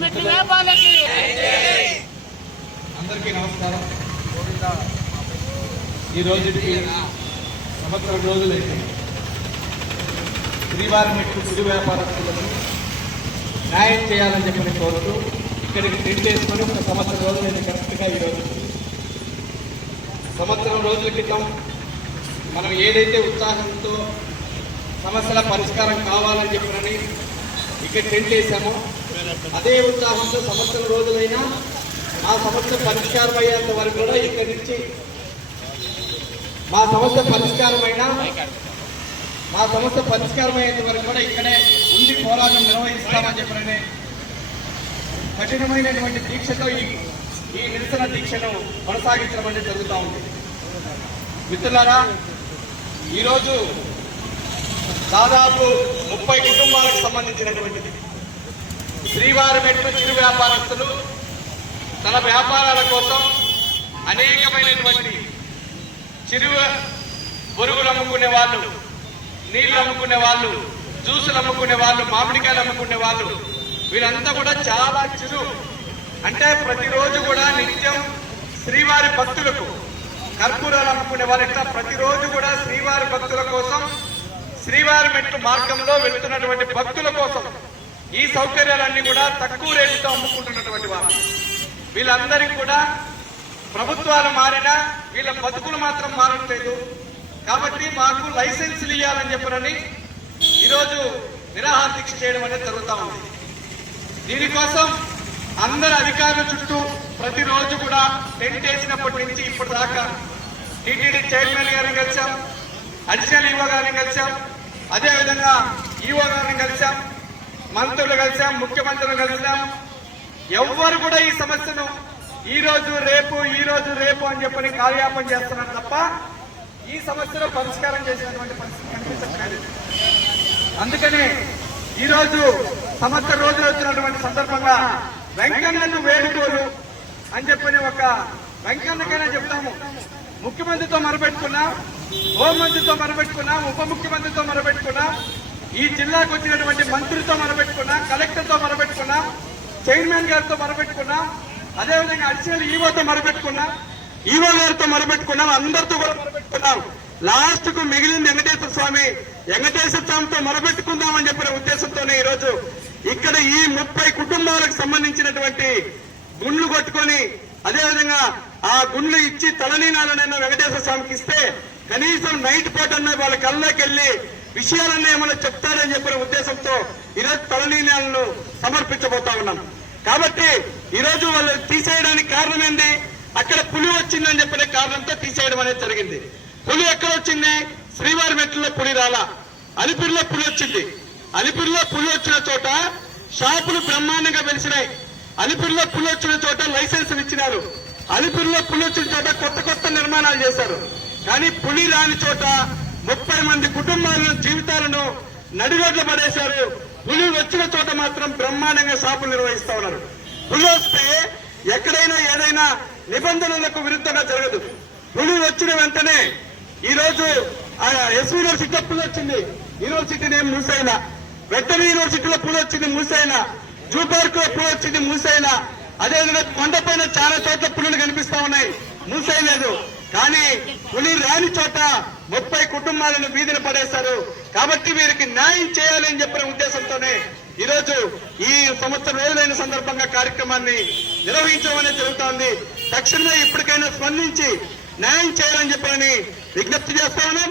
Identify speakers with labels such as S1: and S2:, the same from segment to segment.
S1: మెట్లు వ్యాపారులకి
S2: అందరికీ నమస్కారం. ఈ రోజుకి సంవత్సరం రోజులైతే శ్రీవారి మెట్లు గుడి వ్యాపారస్తులకు న్యాయం చేయాలని చెప్పని కోరుతూ ఇక్కడికి టెంట్ చేసుకొని ఒక సంవత్సరం రోజులైంది కరెక్ట్గా ఈరోజు సంవత్సరం రోజుల క్రితం మనం ఏదైతే ఉత్సాహంతో సమస్యల పరిష్కారం కావాలని చెప్పినని ఇక్కడ టెంట్ వేసామో అదే ఉత్సాహంతో సంవత్సరం రోజులైనా ఆ సమస్య పరిష్కారం అయ్యేంత వరకు కూడా ఇక్కడి నుంచి మా సమస్య పరిష్కారమైన మా సమస్య పరిష్కారం అయ్యేంత వరకు కూడా ఇక్కడే ఉండి పోరాటం నిర్వహిస్తామని చెప్పిన కఠినమైనటువంటి దీక్షతో ఈ ఈ నిరసన దీక్షను కొనసాగించడం అనేది జరుగుతూ ఉంది. మిత్రులారా ఈరోజు దాదాపు ముప్పై కుటుంబాలకు సంబంధించినటువంటిది. శ్రీవారి మెట్టు చిరు వ్యాపారస్తులు తన వ్యాపారాల కోసం అనేకమైనటువంటి చిరు బొరుగులు అమ్ముకునే వాళ్ళు నీళ్ళు అమ్ముకునే వాళ్ళు జ్యూసులు అమ్ముకునే వాళ్ళు మామిడికాయలు అమ్ముకునే వాళ్ళు వీళ్ళంతా కూడా చాలా చిరు. అంటే ప్రతిరోజు కూడా నిత్యం శ్రీవారి భక్తులకు కర్పూరాలు అమ్ముకునే వారు ఇట్లా ప్రతిరోజు కూడా శ్రీవారి భక్తుల కోసం శ్రీవారి మెట్టు మార్గంలో వెళుతున్నటువంటి భక్తుల కోసం ఈ సౌకర్యాలన్నీ కూడా తక్కువ రేటుతో అమ్ముకుంటున్నటువంటి వారు. వీళ్ళందరికీ కూడా ప్రభుత్వాలు మారినా వీళ్ళ బతుకులు మాత్రం మారట్లేదు. కాబట్టి మాకు లైసెన్సులు ఇవ్వాలని చెప్పనని ఈరోజు నిరాహార దీక్ష చేయడం అనేది జరుగుతూ ఉంది. దీనికోసం అందరు అధికారుల చుట్టూ ప్రతిరోజు కూడా టెంట్ వేసినప్పటి నుంచి ఇప్పటిదాకా దాకా టీటీడీ చైర్మన్ గారిని కలిసాం అడిషనల్ ఈవో గారిని కలిసాం అదేవిధంగా ఈవో గారిని కలిసాం మంత్రులు కలిసాం ముఖ్యమంత్రులు కలిసాం. ఎవ్వరు కూడా ఈ సమస్యను ఈ రోజు రేపు ఈ రోజు రేపు అని చెప్పని కార్యాపం చేస్తున్నారు తప్ప ఈ సమస్యను పరిష్కారం చేసినటువంటి పరిస్థితి కనిపించట్లేదు. అందుకనే ఈ రోజు సంవత్సర రోజులు వచ్చినటువంటి సందర్భంగా వెంకన్నను వేడుకోరు అని చెప్పని ఒక వెంకన్నకైనా చెప్తాము. ముఖ్యమంత్రితో మొరపెట్టుకున్నా హోంమంత్రితో మొరపెట్టుకున్నా ఉప ముఖ్యమంత్రితో మొరపెట్టుకున్నా. ఈ జిల్లాకు వచ్చినటువంటి మంత్రితో మొరపెట్టుకున్నా కలెక్టర్తో మొరపెట్టుకున్నా చైర్మన్ గారితో మొరపెట్టుకున్నా అదేవిధంగా అడిషనల్ ఈవోతో మొరపెట్టుకున్నా ఈవో గారితో మొరపెట్టుకున్నాం అందరితో కూడా మొరపెట్టుకున్నాం. లాస్ట్కు మిగిలింది వెంకటేశ్వర స్వామి. వెంకటేశ్వర స్వామితో మొరపెట్టుకుందామని చెప్పిన ఉద్దేశంతోనే ఈ రోజు ఇక్కడ ఈ ముప్పై కుటుంబాలకు సంబంధించినటువంటి గుండ్లు కొట్టుకొని అదేవిధంగా ఆ గుండ్లు ఇచ్చి తలనీనాలనైనా వెంకటేశ్వర స్వామికి ఇస్తే కనీసం నైట్ పూట అన్న వాళ్ళ కళ్ళకెళ్ళి విషయాలన్నీ ఏమైనా చెప్తారని చెప్పిన ఉద్దేశంతో ఈరోజు తలనీయాలను సమర్పించబోతా ఉన్నాం. కాబట్టి ఈ రోజు వాళ్ళు తీసేయడానికి కారణం ఏంటి అక్కడ పులి వచ్చిందని చెప్పిన కారణంతో తీసేయడం అనేది జరిగింది. పులి ఎక్కడ వచ్చింది? శ్రీవారి మెట్లలో పులి రాలా. అలిపిరిలో పులి వచ్చింది. అలిపిరిలో పులి వచ్చిన చోట షాపులు బ్రహ్మాండంగా వెలిసినాయి. అలిపిరిలో పులి వచ్చిన చోట లైసెన్సులు ఇచ్చినారు. అలిపిరిలో పులి వచ్చిన చోట కొత్త కొత్త నిర్మాణాలు చేశారు. కానీ పులి రాని చోట ముప్పై మంది కుటుంబాల జీవితాలను నడిగొడ్లు పడేశారు. పులి వచ్చిన చోట మాత్రం బ్రహ్మాండంగా షాపులు నిర్వహిస్తా ఉన్నారు. పులి వస్తే ఎక్కడైనా ఏదైనా నిబంధనలకు విరుద్ధంగా జరగదు. పులి వచ్చిన వెంటనే ఈ రోజు ఎస్ యూనివర్సిటీ పులి వచ్చింది. University name మూసైనా. వెటరీ యూనివర్సిటీలో పులి వచ్చింది మూసైనా. జూ పార్క్లో పులి వచ్చింది మూసైనా. అదేవిధంగా కొండపైన చాలా చోట్ల పులులు కనిపిస్తా ఉన్నాయి. మూసేయలేదు కానీ పులి రాని చోట ముప్పై కుటుంబాలను వీధిన పడేశారు. కాబట్టి వీరికి న్యాయం చేయాలని చెప్పిన ఉద్దేశంతోనే ఈరోజు ఈ సంవత్సరం రోజులైన సందర్భంగా కార్యక్రమాన్ని నిర్వహించడం అనేది జరుగుతోంది. తక్షణమే ఇప్పటికైనా స్పందించి న్యాయం చేయాలని చెప్పని విజ్ఞప్తి చేస్తా ఉన్నాం.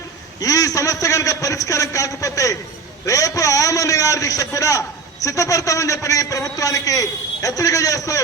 S2: ఈ సమస్య కనుక పరిష్కారం కాకపోతే రేపు ఆమె గారి దీక్ష కూడా సిద్ధపడతామని చెప్పని ప్రభుత్వానికి హెచ్చరిక చేస్తూ